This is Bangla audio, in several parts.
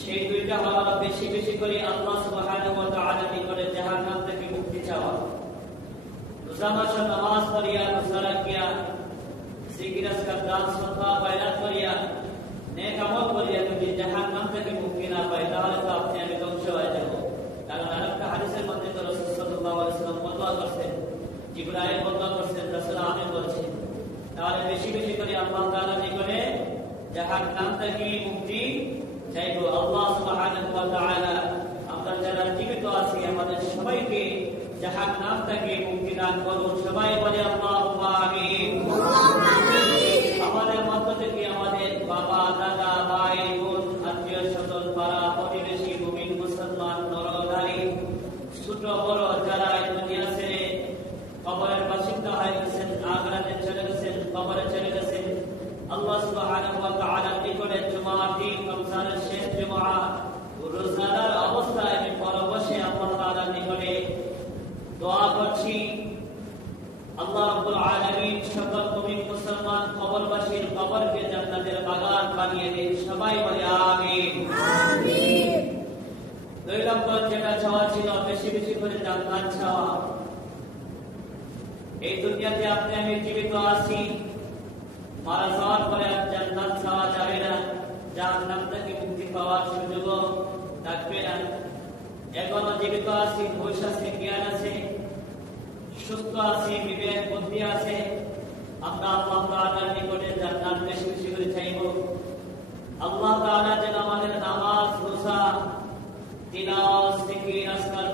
সেই দুইটা হলো বেশি বেশি করে আল্লাহ সুবহানাহু ওয়া তাআলা নিকটে জাহান্নাম থেকে মুক্তি চাওয়া। রোজা নামাজ পড়িয়া, রোজা রাখিয়া জিকির আজকার দান বাইরাত করিয়া, নেক আমল করিয়া যদি জাহান্নাম থেকে মুক্তি না পাই, তাহলে তো আপনি আমি ধ্বংস হয়ে যাব। কারণ আরেকটা হাদিসের মধ্যে তো রাসূল সাল্লাল্লাহু আলাইহি ওয়াসাল্লাম বদয়া করছেন, জিবরাইল বদয়া করছেন, রাসূল আমি তাহলে বেশি বেশি করে আল্লাহ তাআলা নিকটে জাহান্নাম থেকে মুক্তি আত্মীয় স্বজন, পাড়া প্রতিবেশী, মুমিন, মুসলমান, নরনারী, ছোট, বড় যারা দুনিয়া ছেড়ে বাসিন্দা হয়ে গেছেন, আগ্রাতে চলে গেছেন, কবরে চলে আল্লাহ সুবহানাহু ওয়া তাআলা নিকটে দিন রমজানের শেষ জুমা রোজাদার অবস্থায় আমি পরবশে আল্লাহ তাআলার নিকটে দোয়া করছি। আল্লাহ রাব্বুল আলামিন সকল মুমিন মুসলমান কবরবাসীর কবরকে জান্নাতের বাগান বানিয়ে দিন। সবাই বলে আমিন। আমিন। দুই নম্বর যেটা চাওয়া ছিল বেশি বেশি করে জান্নাত চাওয়া। এই দুনিয়াতে আপনি আমি জীবিত আছি। মারা যাওয়ার পরে আর জান্নাত চাওয়া যাবে না। জাহান্নাম থেকে আছি বয়স সুস্থ আছি আমরা আল্লাহ বেশি বেশি করে চাইব। আল্লাহ যেন আমাদের নামাজ, রোজা, তিলাওয়াত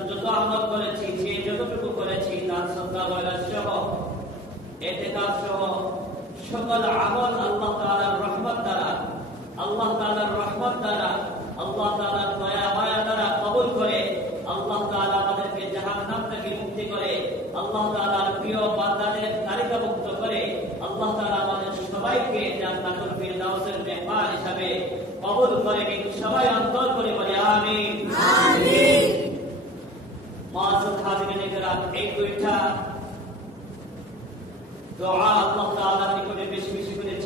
যত আমল করেছি, যে যতটুকু করেছি, তার সদকা বয়লাত সহ এতেকাব সহ সকল আমল আল্লাহ তাআলার রহমত দ্বারা আল্লাহ তাআলার রহমত দ্বারা আল্লাহ তাআলার দয়া মায়া দ্বারা কবুল করে আল্লাহ তাআলা আমাদেরকে জাহান্নাম থেকে মুক্তি করে আল্লাহ তাআলার প্রিয় বান্দাদের তালিকাভুক্ত করে আল্লাহ তাআলা আমাদের সবাইকে জান্নাতুল ফিরদাউসের মেহমান হিসাবে কবুল করে নিন। সবাই অন্তর করে বলে আমিন। আমিন। মাসুদ হাজিরিনে এই দুইটা দোয়া আল্লাহ তাআলার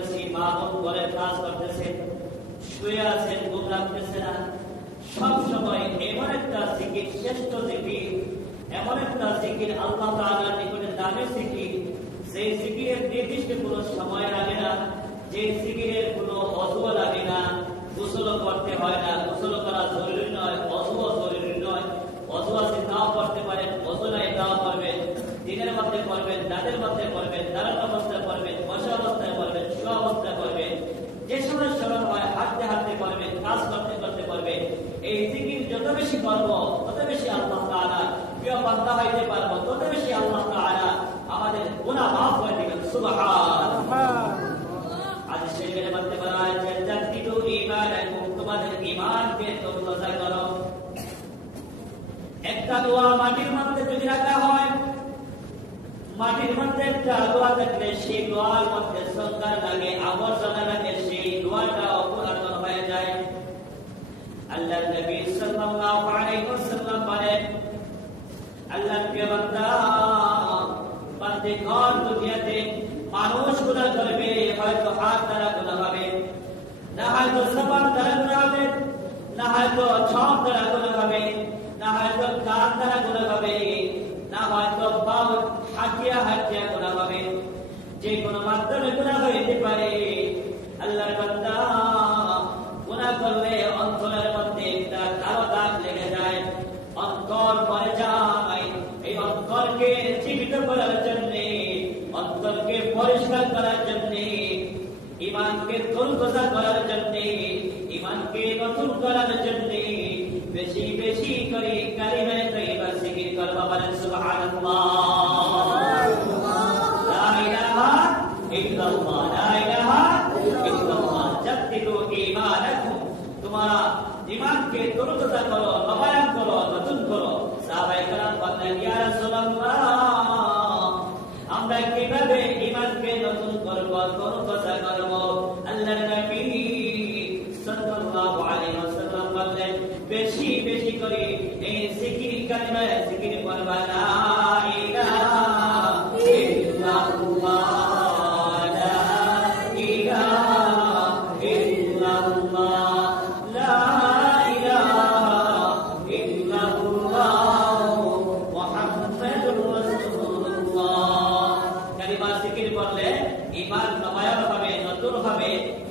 করতেছি মা বোন কাজ করতেছে, শুয়ে আছেন ঘুম লাগতেছে না। সব সময় এমন একটা জিকির, শ্রেষ্ঠ জিকির, এমন একটা জিকির আল্লাহ তাআলার নিকটে দামি জিকির। যে জিকিরের নির্দিষ্ট কোনো সময় লাগে না, যে জিকিরের কোনো অজু লাগে না। গোসল করতে হয় না, গোসল করা জরুরি নয়, অজুও জরুরি নয়। অজু আছে তাও করতে পারেন, অজু তাও করবেন। দিনের মধ্যে করবেন, রাতের মধ্যে করবেন দাঁড়ানো অবস্থায় অবস্থায় করবেন। শোয়া অবস্থায় করবেন যে সময় স্মরণ হয় হাঁটতে হাঁটতে করবেন কাজ করতে করতে করবেন এই জিকির যত বেশি করব, তত বেশি আল্লাহ তাআলা প্রিয় বান্দা হইতে পারব, তত বেশি আল্লাহ তাআলা আমাদের গুনাহ মাফ করে দিবেন সুবহান আজ সেখানে মধ্যে বলা হয়েছে জাতিদু ঈমানাকুম তোমাদের ঈমানকে তরতাজা করো। একটা দোয়া মাটির মধ্যে যদি রাখা হয় মাটির মধ্যে একটা দোয়া থাকলে সেই দোয়ার মধ্যে সরকার লাগে আবর্জনা লাগে সেই দোয়াটা অপুরাতন হয়ে যায়। আল্লাহ নবী সাল্লাল্লাহু আলাইহি ওয়াসাল্লাম বলেন আল্লাহ কে বান্দা, বান্দে ঘর দুনিয়াতে মানুষ গুনাহ করবে, হয়তো হাত দ্বারা গুনাহ হবে। না হয়তো জবান দ্বারা গুনাহ হবে, না হয়তো ছক দ্বারা গুনাহ যে কোনো মাধ্যমে গুণা হইতে পারে। আল্লাহর বান্দা গুণা করলে অন্তরের মধ্যে একটা কালো দাগ লেগে যায়। অন্তর মরে যায়। এই অন্তরকে জীবিত করার জন্য, অন্তরকে পরিষ্কার করার জন্য, ইমানকে তরুকতা করার জন্য, ইমানকে নতুন করার জন্য বেশি বেশি করে কারিমে তৈবা জিকির করবা বলেন সুবহানাল্লাহ লা ইলাহা ইল্লাল্লাহ লা ইলাহা ইল্লাল্লাহ জাদ্দিদু ঈমানাকুম তোমারা তরুকতা করো নবায়ন করো নতুন করো সাহাবায়ে কেরাম বললেন ইয়া রাসূলুল্লাহ আমরা কীভাবে ইমানকে নতুন করব তরুকতা করব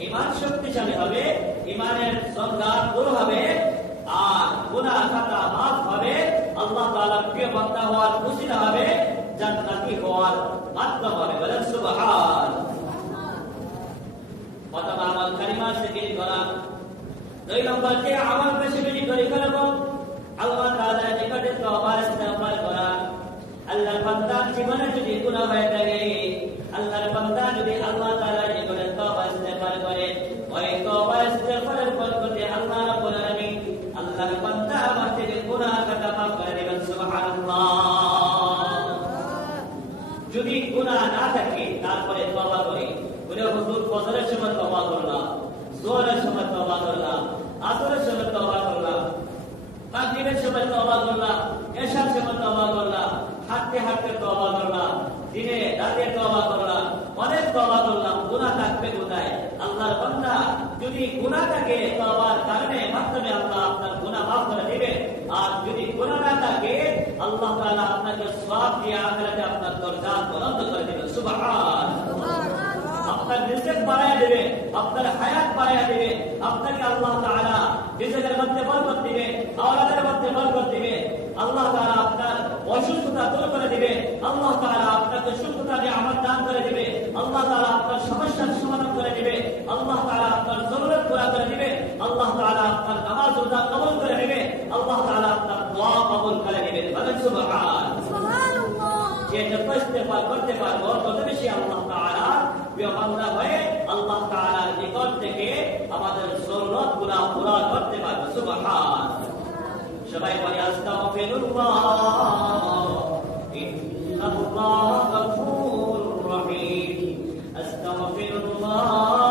ঈমান শক্তিশালী হবে ঈমানের সংজ্ঞা দূর হবে, আর গুনাহ খাতা মাফ হবে, আল্লাহ তাআলার প্রিয় বান্দা হওয়ার খুশি হবে, জান্নাতি হওয়ার মাধ্যম হবে। বলেন সুবহান। প্রথম আমল কালিমা জিকির করা দুই নম্বর, যে আমল বেশি বেশি করে করব আল্লাহ তাআলার নিকটে তওবা ইস্তেগফার করা। আল্লাহর বান্দার জীবনে যদি গুনাহ হয়ে থাকে, আল্লাহর বান্দা যদি আল্লাহ তাআলার নিকটে তওবা ইস্তেগফার করে ওই তওবা ইস্তেগফারের বরকতে যদি গুনাহ না থাকে, তারপরে তওবা করি। বলে, হুজুর, ফজরের সময় তওবা করলাম, জোহরের সময় তওবা করলাম, আসরের সময় তওবা করলাম, মাগরিবের সময় তওবা করলাম, এশার সময় তওবা করলাম, হাঁটতে হাঁটতে তওবা করলাম, দিনে রাতে তওবা করলাম অনেক তওবা করলাম, গুনাহ থাকবে কোথায়? আল্লাহর বান্দা যদি গুনাহ থাকে তওবার কারণে মাধ্যমে আল্লাহ আপনার গুনাহ মাফ করে দিবে আর যদি গুনাহ না থাকে, আল্লাহ তাআলা আপনাকে সওয়াব দিয়ে আখিরাতে আপনার দরজা বুলন্দ করে দিবেন। সুবহান আপনার রিজিক বাড়ায় দেবে আপনার হায়াত বাড়ায় দেবে আপনাকে আল্লাহ তাআলা রিজিকের মধ্যে বরকত দিবে আওলাদের মধ্যে বরকত দিবে আল্লাহ তাআলা আপনার অসুস্থতা দূর করে দিবে আল্লাহ তাআলা আপনাকে সুস্থতা দিয়ে আমার দান করে দিবে আল্লাহ তাআলা আপনার সমস্যার সমাধান করে দিবে আল্লাহ তাআলা আপনার জরুরত পুরা করে দিবে আল্লাহ তাআলা আপনার নামাজ রোজা কবুল করে দিবে আল্লাহ তাআলা আপনার দোয়া কবুল করে দিবে বলেন সুবহান। যে যত ইস্তেগফার করতে পারব তত বেশি আল্লাহ তাআলা বান্দা হয়ে আল্লাহ তাআলার নিকট থেকে আমাদের জরুরতগুলা পুরা করতে পারব। সুবহান। সবাই বলে আস্তাগফিরুল্লাহ। ইন্নাল্লাহ গফুরুর রহিম। আস্তাগফিরুল্লাহ।